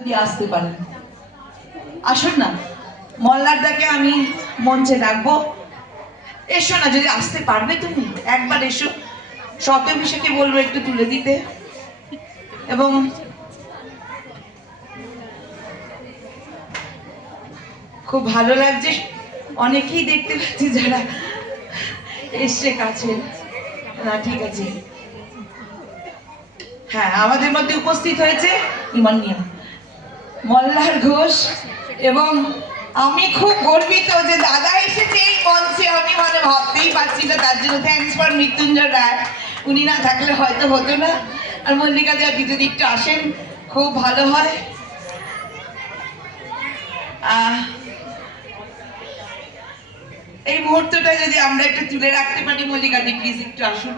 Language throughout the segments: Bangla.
যদি আসতে পারেন আসুন না, মল্লারদাকে আমি মঞ্চে ডাকবো। এসো না, যদি আসতে পারবে তুমি একবার এসো। শতভিষেকে বলবো একটু তুলে দিতে। এবং খুব ভালো লাগছে, অনেকেই দেখতে পাচ্ছি যারা এসছে কাছে। না ঠিক আছে, হ্যাঁ আমাদের মধ্যে উপস্থিত হয়েছে ইমানিয়া মল্লার ঘোষ। এবং আমি খুব গর্বিত যে দাদা এসেছে এই মঞ্চে, আমি ভাবতেই পারছি না। তার জন্য থ্যাঙ্কস ফর মৃত্যুঞ্জয় রায়, উনি না থাকলে হয়তো হতো না। আর মল্লিকা দি আপনি যদি একটু আসেন খুব ভালো হয়। এই মুহূর্তটা যদি আমরা একটু তুলে রাখতে পারি, মল্লিকা দি প্লিজ একটু আসুন।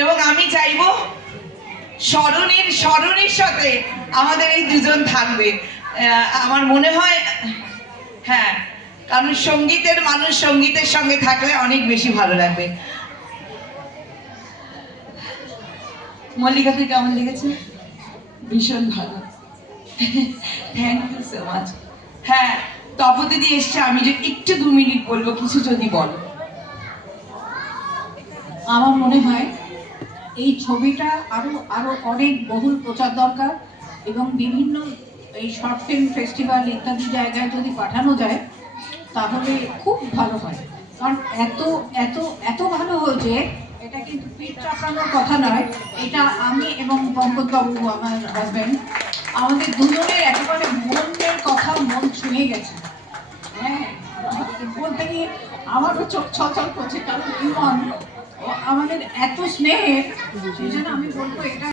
এবং আমি চাইবো স্মরণীর সাথে আমাদের এই দুজন থাকবে। আমার মনে হয় হ্যাঁ, কারণ সঙ্গীতের মানুষ সঙ্গীতের সঙ্গে থাকলে অনেক বেশি ভালো লাগবে। মল্লিকাকে কেমন লেগেছে? ভীষণ ভালো, থ্যাংক ইউ সো মাচ। হ্যাঁ, তপদিদি এসছে, আমি যে একটু 2 মিনিট বলবো, কিছু যদি বলো। আমার মনে হয় এই ছবিটা আরো আরো অনেক বহুল প্রচার দরকার, এবং বিভিন্ন এই শর্ট ফিল্ম ফেস্টিভ্যাল ইত্যাদি জায়গায় যদি পাঠানো যায় তাহলে খুব ভালো হয়। কারণ এত এত এত ভালো হয়েছে, এটা কিন্তু পিঠ চাপড়ানোর কথা নয়। এটা আমি এবং পঙ্কজবাবু আমার হাজব্যান্ড, আমাদের দুজনের একেবারে মনের কথা মন ছুঁয়ে গেছে। হ্যাঁ, বলতে গিয়ে আমারও চোখ ছলছল করছে, কারণ ইমন আমাদের এত স্নেহের, সেই জন্য আমি বলবো এটা